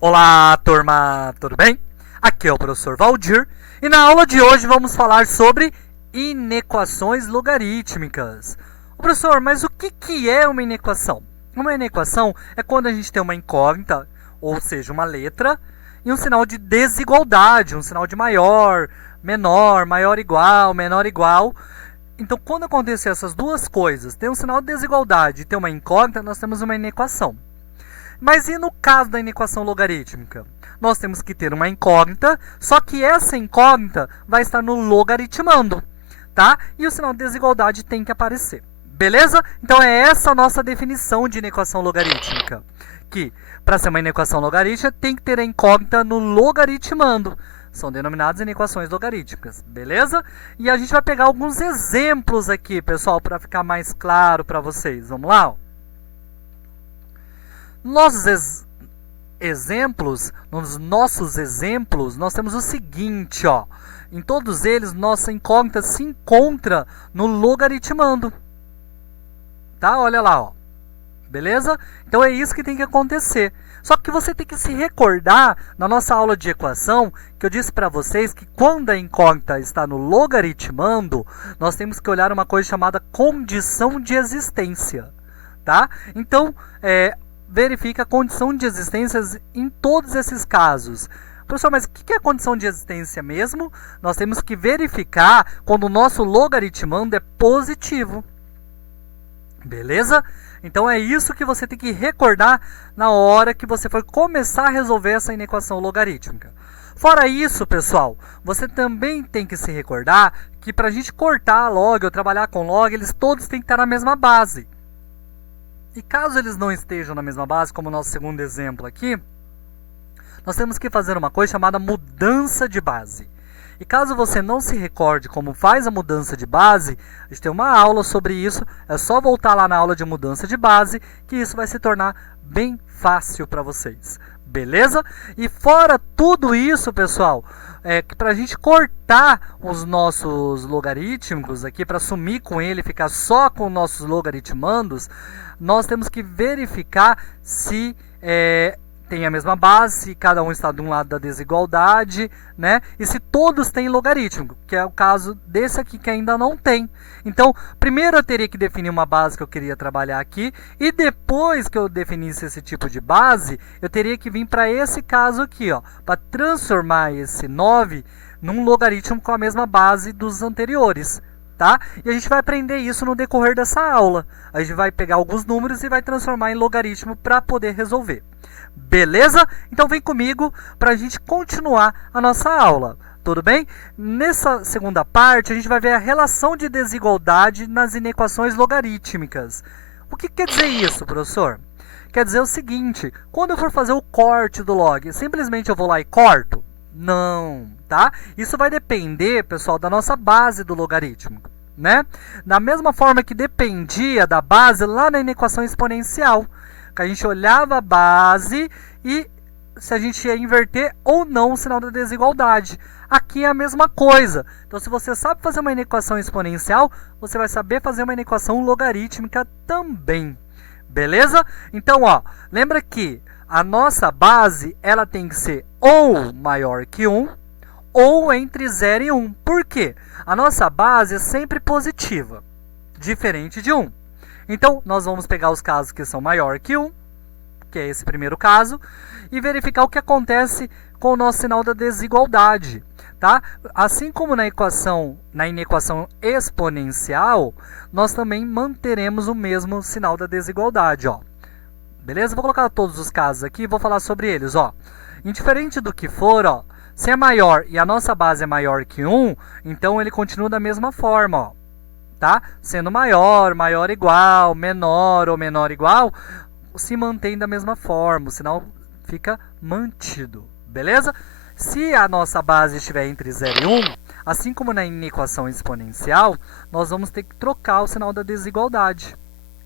Olá, turma, tudo bem? Aqui é o professor Valdir e na aula de hoje vamos falar sobre inequações logarítmicas. Professor, mas o que é uma inequação? Uma inequação é quando a gente tem uma incógnita, ou seja, uma letra, e um sinal de desigualdade, um sinal de maior, menor, maior igual, menor igual. Então, quando acontecer essas duas coisas, tem um sinal de desigualdade e tem uma incógnita, nós temos uma inequação. Mas e no caso da inequação logarítmica? Nós temos que ter uma incógnita, só que essa incógnita vai estar no logaritmando, tá? E o sinal de desigualdade tem que aparecer. Beleza? Então é essa a nossa definição de inequação logarítmica. Que, para ser uma inequação logarítmica, tem que ter a incógnita no logaritmando. São denominadas inequações logarítmicas, beleza? E a gente vai pegar alguns exemplos aqui, pessoal, para ficar mais claro para vocês. Vamos lá? Nos nossos exemplos, nós temos o seguinte, ó. Em todos eles, nossa incógnita se encontra no logaritmando. Tá? Olha lá, ó. Beleza? Então é isso que tem que acontecer. Só que você tem que se recordar, na nossa aula de equação, que eu disse para vocês que quando a incógnita está no logaritmando, nós temos que olhar uma coisa chamada condição de existência. Tá? Então, verifica a condição de existência em todos esses casos. Professor, mas o que é a condição de existência mesmo? Nós temos que verificar quando o nosso logaritmando é positivo. Beleza? Então é isso que você tem que recordar na hora que você for começar a resolver essa inequação logarítmica. Fora isso, pessoal, você também tem que se recordar que para a gente cortar a log ou trabalhar com log, eles todos têm que estar na mesma base. E caso eles não estejam na mesma base, como o nosso segundo exemplo aqui, nós temos que fazer uma coisa chamada mudança de base. E caso você não se recorde como faz a mudança de base, a gente tem uma aula sobre isso, é só voltar lá na aula de mudança de base, que isso vai se tornar bem fácil para vocês. Beleza? E fora tudo isso, pessoal, que para a gente cortar os nossos logarítmicos aqui, para sumir com ele, ficar só com nossos logaritmandos, nós temos que verificar se tem a mesma base, se cada um está de um lado da desigualdade, né? E se todos têm logaritmo, que é o caso desse aqui que ainda não tem. Então, primeiro eu teria que definir uma base que eu queria trabalhar aqui, e depois que eu definisse esse tipo de base, eu teria que vir para esse caso aqui, ó, para transformar esse 9 num logaritmo com a mesma base dos anteriores. Tá? E a gente vai aprender isso no decorrer dessa aula. A gente vai pegar alguns números e vai transformar em logaritmo para poder resolver. Beleza? Então vem comigo para a gente continuar a nossa aula. Tudo bem? Nessa segunda parte, a gente vai ver a relação de desigualdade nas inequações logarítmicas. O que quer dizer isso, professor? Quer dizer o seguinte, quando eu for fazer o corte do log, simplesmente eu vou lá e corto? Não, tá? Isso vai depender, pessoal, da nossa base do logaritmo, né? Da mesma forma que dependia da base lá na inequação exponencial, que a gente olhava a base e se a gente ia inverter ou não o sinal da desigualdade. Aqui é a mesma coisa. Então, se você sabe fazer uma inequação exponencial, você vai saber fazer uma inequação logarítmica também. Beleza? Então, ó, lembra que a nossa base ela tem que ser ou maior que 1 ou entre 0 e 1. Por quê? A nossa base é sempre positiva, diferente de 1. Então, nós vamos pegar os casos que são maior que 1, que é esse primeiro caso, e verificar o que acontece com o nosso sinal da desigualdade. Tá? Assim como na inequação exponencial, nós também manteremos o mesmo sinal da desigualdade. Ó. Beleza? Vou colocar todos os casos aqui e vou falar sobre eles. Ó. Indiferente do que for, ó, se é maior e a nossa base é maior que 1, então ele continua da mesma forma. Ó. Tá? Sendo maior, maior igual, menor ou menor igual, se mantém da mesma forma, o sinal fica mantido. Beleza? Se a nossa base estiver entre 0 e 1, assim como na inequação exponencial, nós vamos ter que trocar o sinal da desigualdade.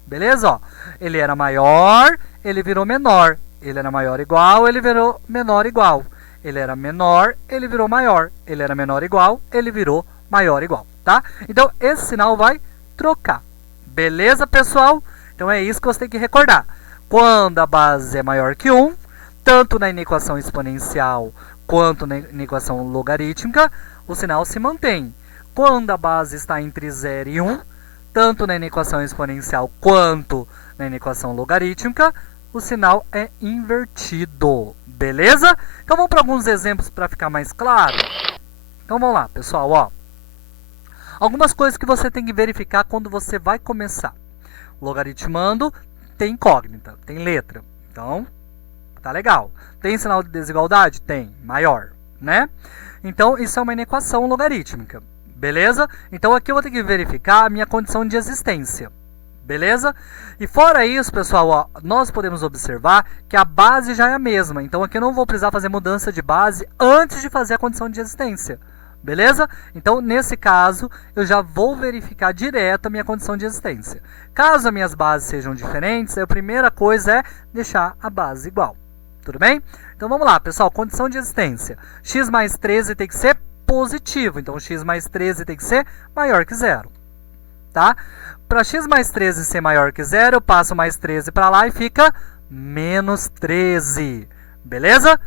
Beleza? Ó, ele era maior, ele virou menor. Ele era maior igual, ele virou menor igual. Ele era menor, ele virou maior. Ele era menor igual, ele virou maior igual. Tá? Então, esse sinal vai trocar. Beleza, pessoal? Então, é isso que você tem que recordar. Quando a base é maior que 1, tanto na inequação exponencial quanto na equação logarítmica, o sinal se mantém. Quando a base está entre 0 e 1, tanto na inequação exponencial quanto na inequação logarítmica, o sinal é invertido. Beleza? Então vamos para alguns exemplos para ficar mais claro. Então vamos lá, pessoal. Ó. Algumas coisas que você tem que verificar quando você vai começar. Logaritmando tem incógnita, tem letra. Então, tá legal. Tem sinal de desigualdade? Tem, maior, né? Então, isso é uma inequação logarítmica. Beleza? Então, aqui eu vou ter que verificar a minha condição de existência. Beleza? E fora isso, pessoal, ó, nós podemos observar que a base já é a mesma. Então, aqui eu não vou precisar fazer mudança de base antes de fazer a condição de existência. Beleza? Então, nesse caso, eu já vou verificar direto a minha condição de existência. Caso as minhas bases sejam diferentes, a primeira coisa é deixar a base igual. Tudo bem? Então, vamos lá, pessoal. Condição de existência. X mais 13 tem que ser positivo. Então, x mais 13 tem que ser maior que zero. Tá? Para x mais 13 ser maior que zero, eu passo mais 13 para lá e fica menos 13. Beleza?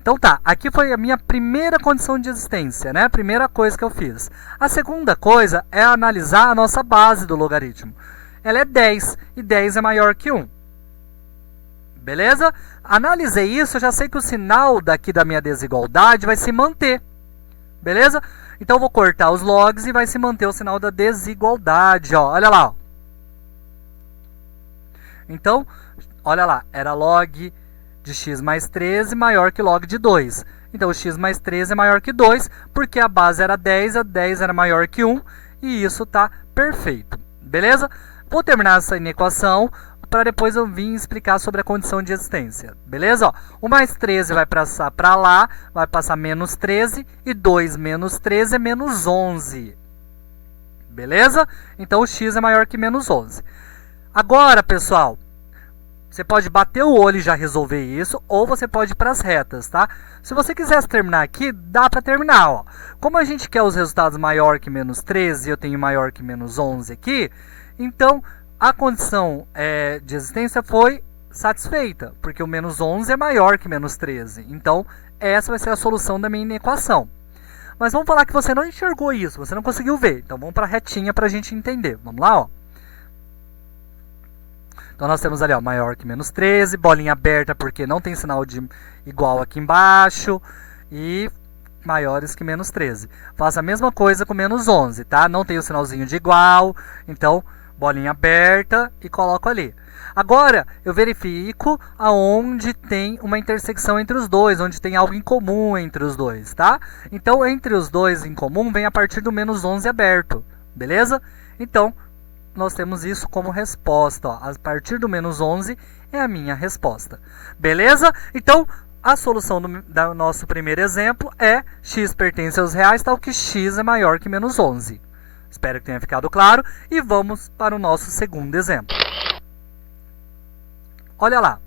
Então tá, aqui foi a minha primeira condição de existência, né? A primeira coisa que eu fiz. A segunda coisa é analisar a nossa base do logaritmo. Ela é 10 e 10 é maior que 1. Beleza? Analisei isso, eu já sei que o sinal daqui da minha desigualdade vai se manter. Beleza? Então eu vou cortar os logs e vai se manter o sinal da desigualdade. Ó. Olha lá. Ó. Então, olha lá, era log de x mais 13 maior que log de 2. Então, o x mais 13 é maior que 2, porque a base era 10, a 10 era maior que 1, e isso está perfeito. Beleza? Vou terminar essa inequação para depois eu vir explicar sobre a condição de existência. Beleza? Ó, o mais 13 vai passar para lá, vai passar menos 13, e 2 menos 13 é menos 11. Beleza? Então, o x é maior que menos 11. Agora, pessoal, você pode bater o olho e já resolver isso, ou você pode ir para as retas, tá? Se você quisesse terminar aqui, dá para terminar, ó. Como a gente quer os resultados maior que menos 13 e eu tenho maior que menos 11 aqui, então a condição de existência foi satisfeita, porque o menos 11 é maior que menos 13. Então, essa vai ser a solução da minha inequação. Mas vamos falar que você não enxergou isso, você não conseguiu ver. Então, vamos para a retinha para a gente entender. Vamos lá, ó. Então, nós temos ali, ó, maior que menos 13, bolinha aberta porque não tem sinal de igual aqui embaixo, e maiores que menos 13. Faça a mesma coisa com menos 11, tá? Não tem o sinalzinho de igual, então, bolinha aberta e coloco ali. Agora, eu verifico aonde tem uma intersecção entre os dois, onde tem algo em comum entre os dois, tá? Então, entre os dois em comum, vem a partir do menos 11 aberto, beleza? Então, nós temos isso como resposta. Ó. A partir do menos 11 é a minha resposta. Beleza? Então, a solução do nosso primeiro exemplo é x pertence aos reais, tal que x é maior que menos 11. Espero que tenha ficado claro. E vamos para o nosso segundo exemplo. Olha lá.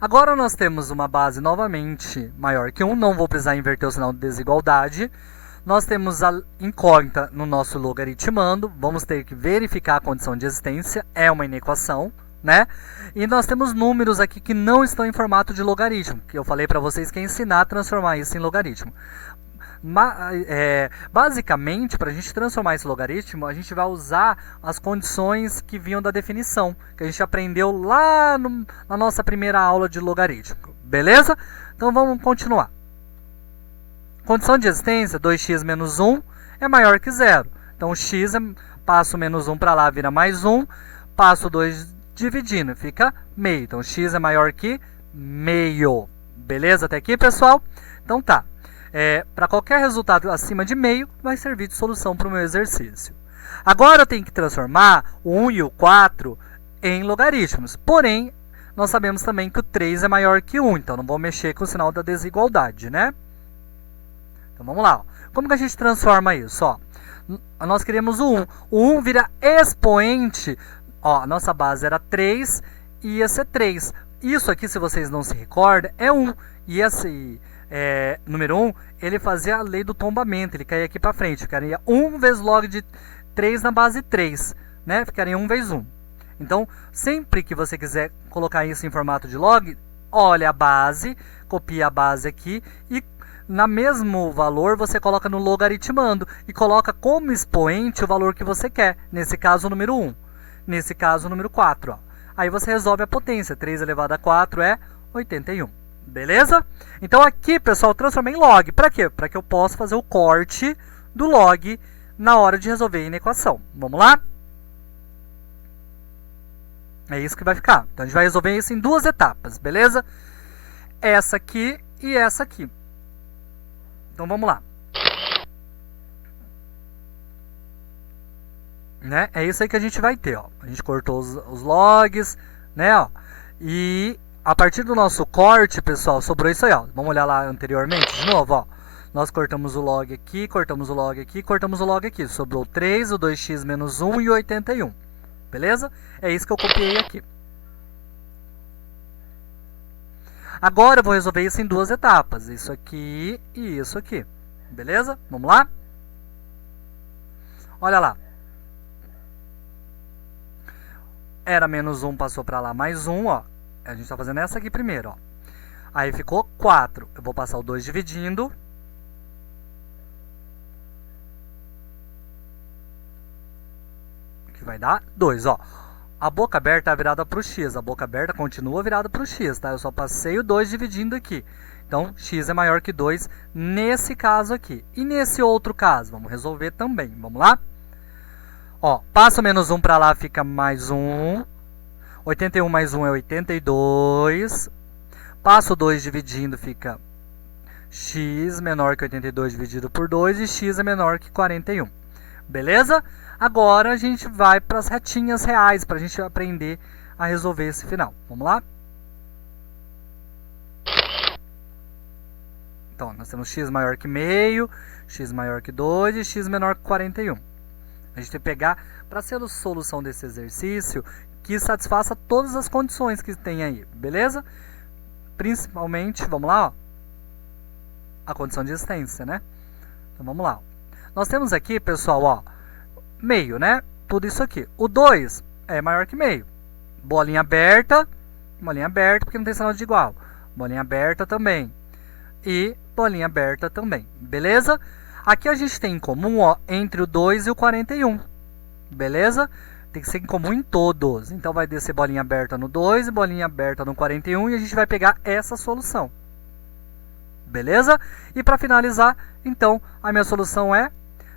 Agora nós temos uma base novamente maior que 1. Não vou precisar inverter o sinal de desigualdade. Nós temos a incógnita no nosso logaritmando, vamos ter que verificar a condição de existência, é uma inequação, né? E nós temos números aqui que não estão em formato de logaritmo, que eu falei para vocês que é ensinar a transformar isso em logaritmo. Basicamente, para a gente transformar esse logaritmo, a gente vai usar as condições que vinham da definição, que a gente aprendeu lá na nossa primeira aula de logaritmo, beleza? Então vamos continuar. Condição de existência, 2x menos 1 é maior que zero. Então, x, passo menos 1 para lá, vira mais 1. Passo 2 dividindo, fica meio. Então, x é maior que meio. Beleza até aqui, pessoal? Então, tá. Para qualquer resultado acima de meio, vai servir de solução para o meu exercício. Agora, eu tenho que transformar o 1 e o 4 em logaritmos. Porém, nós sabemos também que o 3 é maior que 1. Então, não vou mexer com o sinal da desigualdade, né? Então, vamos lá. Ó. Como que a gente transforma isso? Ó, nós queremos o 1. O 1 vira expoente. Ó, a nossa base era 3 e ia ser 3. Isso aqui, se vocês não se recordam, é 1. E esse número 1, ele fazia a lei do tombamento. Ele caía aqui para frente. Ficaria 1 vezes log de 3 na base 3. Né? Ficaria 1 vezes 1. Então, sempre que você quiser colocar isso em formato de log, olha a base, copia a base aqui e na mesmo valor você coloca no logaritmando e coloca como expoente o valor que você quer. Nesse caso, o número 1. Nesse caso, o número 4. Ó. Aí você resolve a potência. 3 elevado a 4 é 81. Beleza? Então aqui, pessoal, eu transformei em log. Para quê? Para que eu possa fazer o corte do log na hora de resolver a equação. Vamos lá? É isso que vai ficar. Então a gente vai resolver isso em duas etapas, beleza? Essa aqui e essa aqui. Então vamos lá. Né? É isso aí que a gente vai ter. Ó. A gente cortou os logs, né? Ó. E a partir do nosso corte, pessoal, sobrou isso aí. Ó. Vamos olhar lá anteriormente de novo. Ó. Nós cortamos o log aqui, cortamos o log aqui, cortamos o log aqui. Sobrou 3, o 2x menos 1 e o 81. Beleza? É isso que eu copiei aqui. Agora eu vou resolver isso em duas etapas. Isso aqui e isso aqui. Beleza? Vamos lá? Olha lá. Era menos 1, passou para lá mais 1. Ó. A gente está fazendo essa aqui primeiro. Ó. Aí ficou 4. Eu vou passar o 2 dividindo. Que vai dar 2. Ó. A boca aberta é virada para o x. A boca aberta continua virada para o x. Tá? Eu só passei o 2 dividindo aqui. Então, x é maior que 2 nesse caso aqui. E nesse outro caso? Vamos resolver também. Vamos lá? Ó, passa o menos 1 para lá, fica mais 1. 81 mais 1 é 82. Passa o 2 dividindo, fica x menor que 82 dividido por 2. E x é menor que 41. Beleza? Agora a gente vai para as retinhas reais, para a gente aprender a resolver esse final. Vamos lá? Então, nós temos x maior que meio, x maior que 2 e x menor que 41. A gente tem que pegar, para ser a solução desse exercício, que satisfaça todas as condições que tem aí, beleza? Principalmente, vamos lá, ó, a condição de existência, né? Então, vamos lá. Nós temos aqui, pessoal, ó, meio, né? Tudo isso aqui. O 2 é maior que meio. Bolinha aberta, porque não tem sinal de igual. Bolinha aberta também. E bolinha aberta também, beleza? Aqui a gente tem em comum, ó, entre o 2 e o 41, beleza? Tem que ser em comum em todos. Então vai descer bolinha aberta no 2 e bolinha aberta no 41 e a gente vai pegar essa solução. Beleza? E para finalizar, então, a minha solução é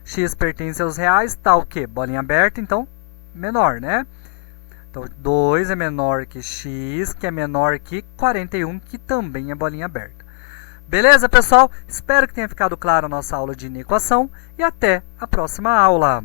x pertence aos reais, tá o quê? Bolinha aberta, então, menor, né? Então, 2 é menor que x, que é menor que 41, que também é bolinha aberta. Beleza, pessoal? Espero que tenha ficado claro a nossa aula de inequação e até a próxima aula.